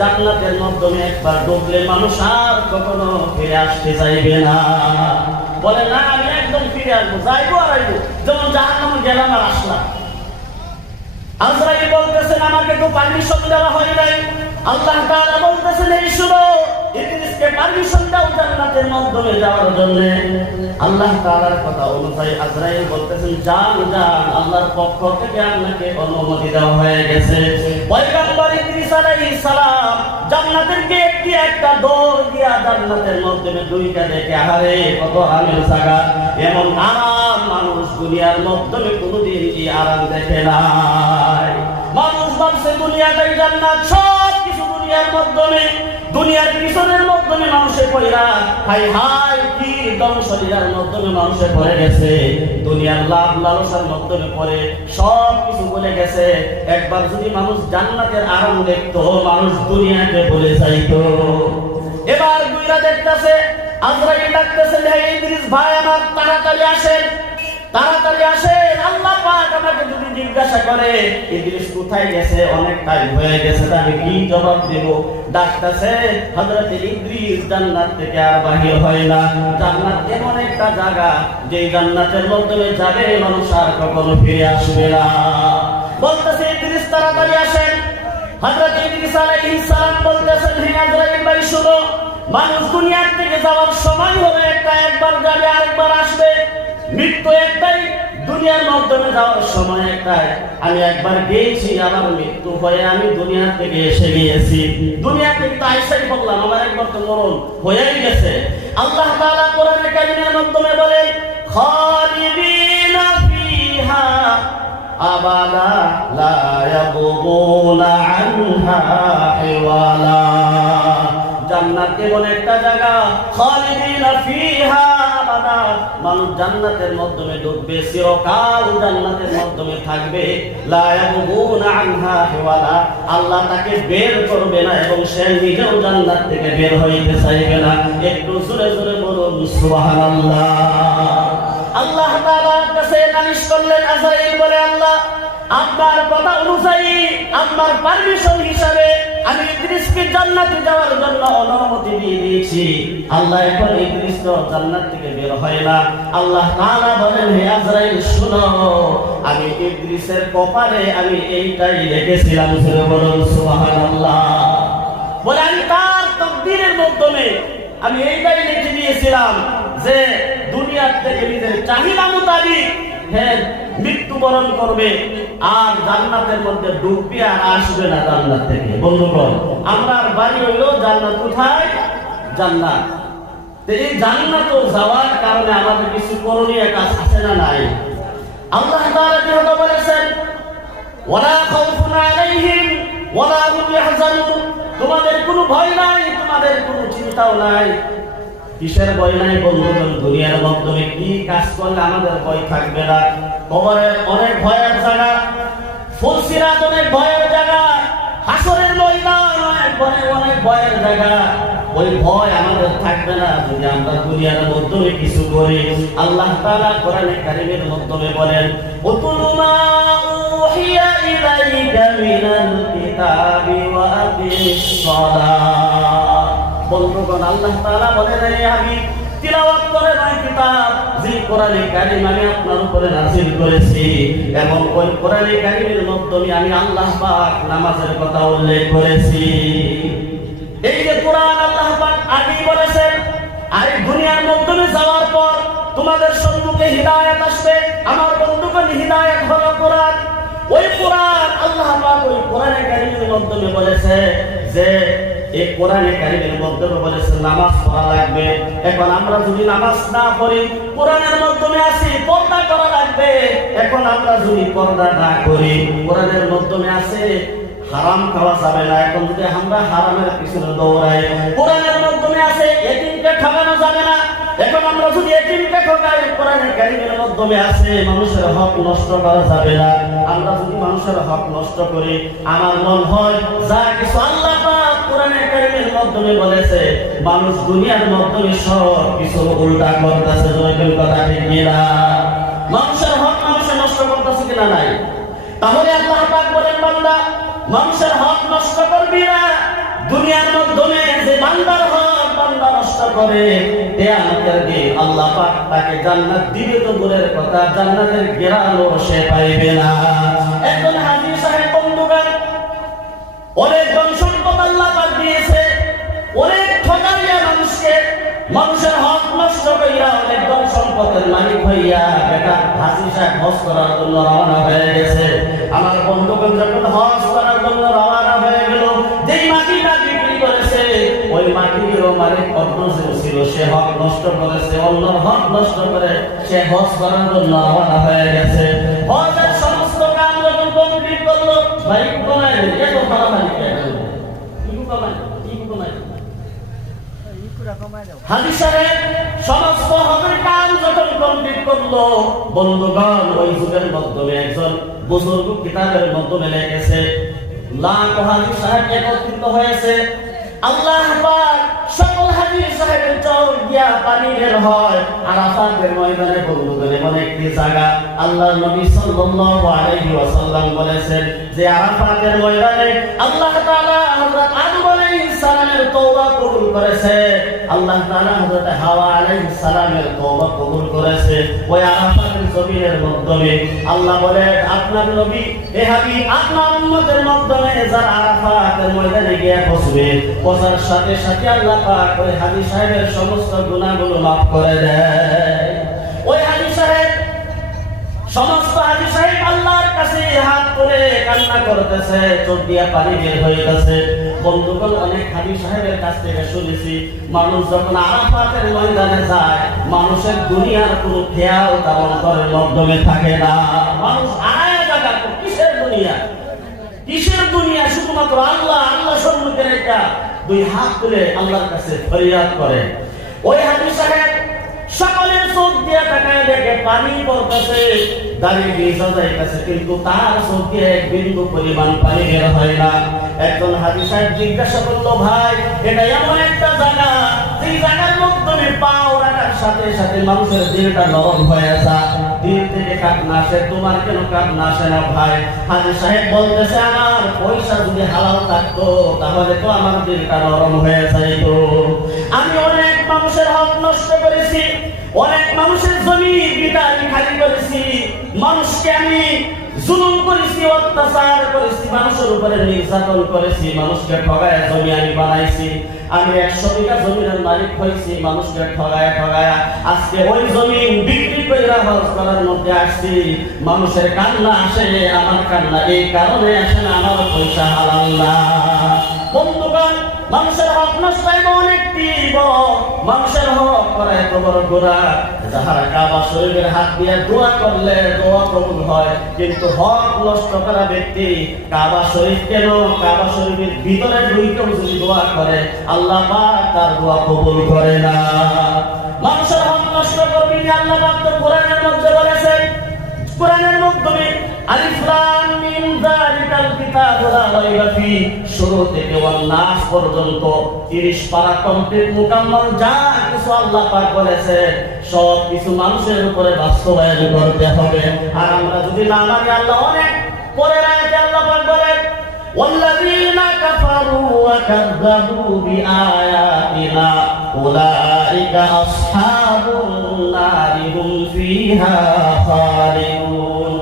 জান্নাতের মাধ্যমে একবার ঢুকলে মানুষ আর কখনো ফিরে আসতে চাইবে না। বলে না আমি একদম ফিরে আসবো, যাইবো আর আইবো, যেমন জাহান্নামে গেলাম আর আসলাম। আজরাইল বলতেছেন আমাকে তো পারমিশন দেওয়া হয় নাই। আল্লাহ তাআলা বলতেছেন এই শুনো, ইদ্রিসকে পারমিশন দাও জান্নাতের মাধ্যমে যাওয়ার জন্য। আল্লাহ তাআলার কথা অনুযায়ী আজরাইল বলতেছেন যান যান, আল্লাহর পক্ষ থেকে আপনাকে অনুমতি দেওয়া হয়ে গেছে। পয়গম্বর ইদ্রিস আলাইহিস সালাম জান্নাতের গেট দিয়ে একটা দৌড় দিয়া জান্নাতের মাধ্যমে দুইটা দেখে আরে কত আরামের জায়গা, এমন আরাম মানুষ দুনিয়ার মাধ্যমে কোনোদিন এই আরাম দেখে নাই। মানুষ ভাবছে দুনিয়াটাই জান্নাত, সব কিছু দুনিয়ার মাধ্যমে, দুনিয়ার পিছনের মাধ্যমে মানুষের পয়রা হাই হাই কি ধ্বংসলীলার মাধ্যমে মানুষের পড়ে গেছে, দুনিয়ার লাভ লালসার মাধ্যমে পড়ে সব কিছু বলে গেছে। একবার যদি মানুষ জান্নাতের আরাম দেখতো, মানুষ দুনিয়াকে বলে যাইতো। এবার দুইরা দেখতেছে, আজরাইল ডাকতেছে হে ইদ্রিস ভাই আমার তাড়াতাড়ি আসেন, তাড়াতাড়ি আসেন। আল্লাহ পাক আমাকে যদি জিজ্ঞাসা করে ইদ্রিস কোথায় গেছে, অনেক টাইম হয়ে গেছে, আমি কি জবাব দেব? ডাকতেছে হযরত ইদ্রিস জান্নাত থেকে আর বাহির হয় না। জান্নাত এমন একটা জায়গা যে জান্নাতের মাধ্যমে যাবে মানুষ আর কখনো ফিরে আসবে না। বলতেছে ইদ্রিস তাড়াতাড়ি আসেন। হযরত ইদ্রিস আলাইহিস সালাম বলতেছেন হে আজরাইল ভাই শুনো, মানুষ দুনিয়ার থেকে যাওয়ার সময় হবে একটা, একবার যাবে আরেকবার আসবে, মৃত্যু একটাই, দুনিয়ার মাধ্যমে যাওয়ার সময় একটাই। আমি একবার গিয়েছি, আমার মৃত্যু হয়ে আমি দুনিয়া থেকে এসে গিয়েছি, দুনিয়া থেকে তো আইসাই বললাম, আমার একবার তো মরণ হয়েই গেছে। আল্লাহ তাআলা কোরআনে কারীমের মাধ্যমে বলেন খালিদিনা ফিহা আবাদা লা ইয়াবগুনা আনহা হিওয়ালা। জান্নাত এমন একটা জায়গা, খালিদিনা ফিহা আবাদা, মানুষ জান্নাতের মাধ্যমে ঢুকবে, চিরকাল জান্নাতের মাধ্যমে থাকবে। লা ইয়াবগুনা আনহা হিওয়ালা, আল্লাহ তাকে বের করবে না এবং সে নিজেও জান্নাত থেকে বের হইতে চাইবে না। একটু জোরে জোরে বলুন সুবহানাল্লাহ। আল্লাহ তাআলার কাছে নালিশ করলেন আজরাইল বলে আল্লাহ আপনার কথা অনুযায়ী, আপনার পারমিশন হিসাবে আমি ইদ্রিসকে জান্নাতে যাওয়ার জন্য অনুমতি দিয়ে দিয়েছি। আল্লাহ এখন ইদ্রিস তো জান্নাত থেকে বের হয় না। আল্লাহ তাআলা বলেন হে আজরাইল শুনো, আমি ইদ্রিসের কপালে আমি এইটাই রেখেছিলাম। বলুন সুবহানাল্লাহ। বলে আমি তার তাকদীরের মাধ্যমে আমি এইটাই লিখে দিয়েছিলাম যে দুনিয়া থেকে নিজের চাহিদা মোতাবেক মৃত্যুবরণ করবে আর জান্নাতের মধ্যে ঢুকবে আর আসবে না জান্নাত থেকে। বন্ধুগণ, আমরা বাড়ি হইলো জান্নাত, কোথায়? জান্নাত। এই জান্নাত যাওয়ার কারণে আমাদের কিছু করণীয় কাজ আছে না নাই? আল্লাহ তাআলা কি কথা বলেছেন ওয়ালা খাউফুন আলাইহিম ওয়ালা হুম ইয়াহজানুন, তোমাদের কোনো ভয় নাই, তোমাদের কোনো চিন্তাও নাই। কিসের ভয় নাই বন্ধুগণ? দুনিয়ার মাধ্যমে কি কাজ করলে আমাদের ভয় থাকবে না? কবরের অনেক ভয়ের জায়গা, ফুলসিরাত অনেক ভয়ের জায়গা, হাসরের ময়দান অনেক ভয়ের জায়গা। ওই ভয় আমাদের থাকবে না যদি আমরা দুনিয়ার মাধ্যমে কিছু করি। আল্লাহ তাআলা কোরআনে কারীমের মাধ্যমে বলেন উতুলু মা উহিয়া ইলাইকা মিনাল কিতাবি ওয়া আকিমিস সালাহ। বন্ধুগণ, আল্লাহ তাআলা বলেন হে হাবিব তিলাওয়াত করেন ওই কিতাব যে কোরআনে কারীম আমি আপনার উপরে নাযিল করেছি, এবং ওই কোরআনে কারীমের মাধ্যমে আমি আল্লাহ পাক নামাজের কথা উল্লেখ করেছি। এই যে কোরআন আল্লাহ পাক আগেই বলেছেন আর দুনিয়ার মাধ্যমে যাওয়ার পর তোমাদের সম্মুখে হিদায়াত আসবে। আমার বন্ধুগণ, হিদায়াত হলো কোরআন। ওই কোরআন আল্লাহ পাক ওই কোরআনে কারীমের মাধ্যমে বলেছে যে এই কোরআনে কারীমের মধ্যে বলেছে নামাজ পড়া লাগবে। এখন আমরা যদি নামাজ না পড়ি, কোরআনের মাধ্যমে আসি পর্দা করা লাগবে। এখন আমরা যদি পর্দা না করি, কোরআনের মাধ্যমে আছে হারাম খাওয়া যাবে না। এখন যদি আমরা হারামের পিছনে দৌড়াই, কোরআনের মাধ্যমে আছে এতিমকে ঠকানো যাবে না। এখন আমরা যদি এতিমকে ঠকাই, কোরআনে কারীমের মাধ্যমে আছে মানুষের হক নষ্ট করা যাবে না। আমরা যদি মানুষের হক নষ্ট করি, আমার মন হয় যা কিছু আল্লাহ পাক কোরআনে কারীমের মাধ্যমে বলেছে মানুষ দুনিয়ার মাধ্যমে সব কিছু উল্টা করতেছে। জয়কের কথা ঠিক কিনা? মানুষের হক মানুষে নষ্ট করতেছে কিনা নাই? তাহলে আল্লাহ পাক বলেন বান্দা মানুষের হক নষ্ট করবি না। দুনিয়ার মাধ্যমে যে বান্দার হক বান্দা নষ্ট করে কিয়ামতের দিন আল্লাহ পাক তাকে জান্নাত দিবে তো দূরের কথা, জান্নাতের ঘেরানো সে পাইবে না। একজন হাজী সাহেব বন্ধুগণ অনেক ধন সম্পদ আল্লাহ পাক দিয়েছে, অনেক ঠকাইয়া মানুষকে, মানুষের হক নষ্ট কইরা অনেক ধন সম্পদের মালিক হইয়া বেটা হাজী সাহেব হজ করার জন্য রওনা হয়ে গেছে। আমার বন্ধুগণ যখন হজ করার জন্য রওনা হয়ে গেল, যেই মাটিটা বিক্রি করেছে ওই মাটিরও মালিক অন্য ছিল, সে হক নষ্ট করেছে, অন্য হক নষ্ট করে সে হজ করার জন্য রওনা হয়ে গেছে। হজের সমস্ত কাজ যখন কমপ্লিট করলো, ভাই কমায় এত ভালো মালিক হাজী সাহেব সমস্ত হজের কাজ যখন কমপ্লিট করলো, বন্ধুগণ ওই যুগের মাধ্যমে একজন বুজুর্গ কিতাবের মাধ্যমে লিখেছে লাখ হাজী সাহেব একত্রিত হয়েছে। আল্লাহ পাক সকল হাজী সাহেবের চোখ দিয়া পানি বের হয়। আরাফাতের ময়দানে বন্ধুগণ এমন একটি জায়গা, আল্লাহর নবী সাল্লাল্লাহু আলাইহি ওয়াসাল্লাম বলেছেন যে আরাফাতের ময়দানে আল্লাহ তাআলা হযরত আদম আলাইহিস সালামের তওবা কবুল করেছে, আল্লাহ তাআলা হযরত হাওয়া আলাইহিস সালামের তওবা কবুল করেছে ওই আরাফাতের জমিনের মাধ্যমে। আল্লাহ বলেন আপনার নবী এ হাবিব আপনার উম্মতের মাধ্যমে যারা আরাফাতের ময়দানে গিয়ে বসবে, বসার সাথে সাথে আল্লাহ পাক ওই হাজী সাহেবের সমস্ত গুনাহগুলো মাফ করে দেয়। ওই হাজী সাহেব সমস্ত হাজী সাহেব আল্লাহর কাছে হাত তুলে কান্না করতেছে, চোখ দিয়ে পানি বের হইতেছে। বন্ধুগণ অনেক হাজী সাহেবের কাছ থেকে শুনেছি মানুষ যখন আরাফাতের ময়দানে যায় মানুষের দুনিয়ার কোনো খেয়াল তার অন্তরের মাধ্যমে থাকে না। মানুষ আড়ায় জায়গা কিসের দুনিয়া, কিসের দুনিয়া, শুধুমাত্র আল্লাহ আল্লাহ সম্মুখে রেখা দুই হাত তুলে আল্লাহর কাছে ফরিয়াদ করে। ওই হাজী সাহেব সকলের চোখ দিয়ে তাকায় দেখে পানি পড়তেছে, দাঁড়িয়ে ভিজা যাইতেছে, কিন্তু তার চোখে এক বিন্দু পরিমাণ পানি বের হয় না। একজন হাজী সাহেব জিজ্ঞাসা করলো ভাই এটা এমন একটা জায়গা যে জায়গার মাধ্যমে পাও রাখার সাথে সাথে মানুষের দিলটা নরম হয়ে যায়, দিল থেকে কান্না আসে, তোমার কেন কান্না আসে না ভাই? হাজী সাহেব বলতেছে আমার পয়সা যদি হালাল থাকতো তাহলে তো আমার দিলটা নরম হয়ে যাইতো। আমি অনেক মানুষের হক নষ্ট করেছি, অনেক মানুষের জমি বিদায় খালি করেছি, মানুষকে আমি জুলুম করেছি, অত্যাচার করেছি, মানুষের উপরে নির্যাতন করেছি, মানুষকে ঠগায় জমি আমি বানাইছি। আমি 100 বিঘা জমির মালিক হয়েছি, মানুষকে ঠগায় ঠগায় আজকে ওই জমি বিক্রি করে হজ করার মধ্যে আসছি। মানুষের কান্না আসে, আমার কান্না এই কারণে আসে না, আমার পয়সা হালাল না। বন্ধুগণ মানুষের হক নষ্ট এমন একটি বড়, মানুষের হক করা এত বড় গোরা, যাহারা কাবা শরীফের হাত দিয়ে দোয়া করলে দোয়া কবুল হয়, কিন্তু হক নষ্ট করা ব্যক্তি কাবা শরীফ কেন কাবা শরীফের ভিতরে ঢুকেও যদি দোয়া করে আল্লাহ পাক তার দোয়া কবুল করে না। মানুষের হক নষ্ট করবি না, আল্লাহ পাক তো কোরআনের মধ্যে বলেছেন, কোরআনের মাধ্যমে আলিফ লাম মিম যালিকাল কিতাবু লা রাইবা ফি শুরু থেকে ওয়ান নাস পর্যন্ত 30 পারা কমপ্লিট মুকাম্মাল যা কিছু আল্লাহ পাক বলেছে সব কিছু মানুষের উপরে বাস্তবায়ন করতে হবে। আর আমরা যদি না মানি আল্লাহ অনেক পরের আয়াতে আল্লাহ পাক বলেন ওয়াল্লাযীনা কাফারু ওয়া কাযযাবু বিআয়াতিনা উলাইকা আসহাবুন নারি হুম ফিহা খালিদুন।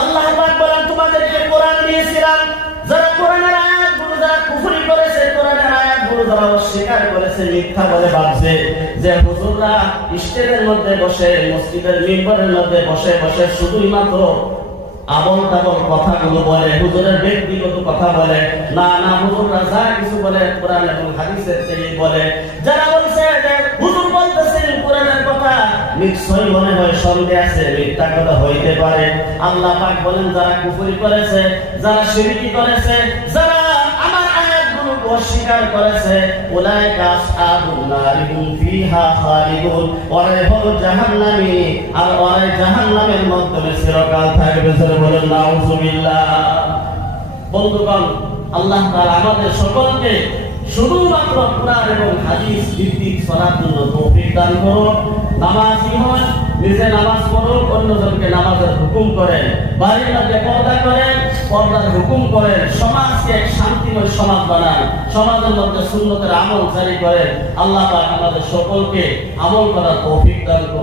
আল্লাহ পাক বলেন তোমাদেরকে কোরআন দিয়েছিলাম, যারা কোরআনের আয়াতগুলো যারা কুফরি করেছে, কোরআনের আয়াতগুলো যারা অস্বীকার করেছে, মিথ্যা বলে ভাবছে যে হুজুররা স্টেজের মধ্যে বসে মসজিদের মিম্বরের মধ্যে বসে বসে শুধুই মাত্র আবল তাবল কথাগুলো বলে, হুজুরের ব্যক্তিগত কথা বলে, না না হুজুররা যা কিছু বলে কোরআন এবং হাদিসের থেকে বলে। যারা বলছে যে হুজুর বলতেছেন কোরআনের কথা, নিশ্চয়ই মনে হয় সন্দেহ আছে, মিথ্যা কথা হইতে পারে। আল্লাহ পাক বলেন যারা কুফরি করেছে, যারা শিরকি করেছে, যারা আমার আয়াতগুলো অস্বীকার করেছে, উলাইকা আসহাবুন নারি হুম ফিহা খালিদুন, ওরাই হলো জাহান্নামী আর ওরাই জাহান্নামের মধ্যে চিরকাল থাকবে। বলেন নাউযুবিল্লাহ। বন্ধুগণ আল্লাহ তাআলা আমাদের সকলকে শুধুমাত্র কোরআন এবং হাদিস ভিত্তিক চলার জন্য তৌফিক দান করুন। নামাজি হন, নিজে নামাজ পড়ুন, অন্যজনকে নামাজের হুকুম করেন, বাড়ির মধ্যে পর্দা করেন, পর্দার হুকুম করেন, সমাজকে এক শান্তিময় সমাজ বানান, সমাজের মধ্যে সুন্নতের আমল জারি করেন। আল্লাহ পাক আমাদের সকলকে আমল করার তৌফিক দান করুন।